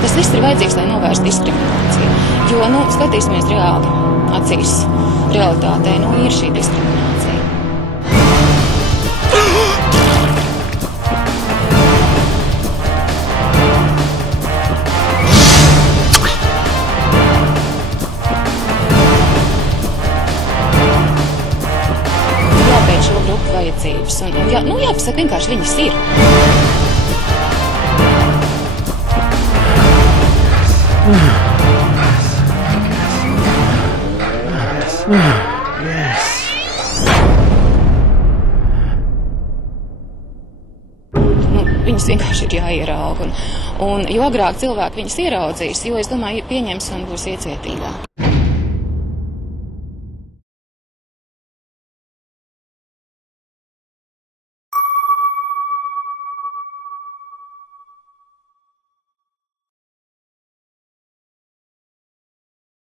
Tas viss ir vajadzīgs, lai novērstu diskrimināciju, jo, skatīsimies reāli acīs, realitātē, ir šī diskriminācija. Jāpēc šo grupu vajadzības, un jāpasaka vienkārši viņas ir. Viņas vienkārši ir jāierauga, un jo agrāk cilvēki viņas ieraudzīs, jo, es domāju, pieņems un būs iecietīgāk.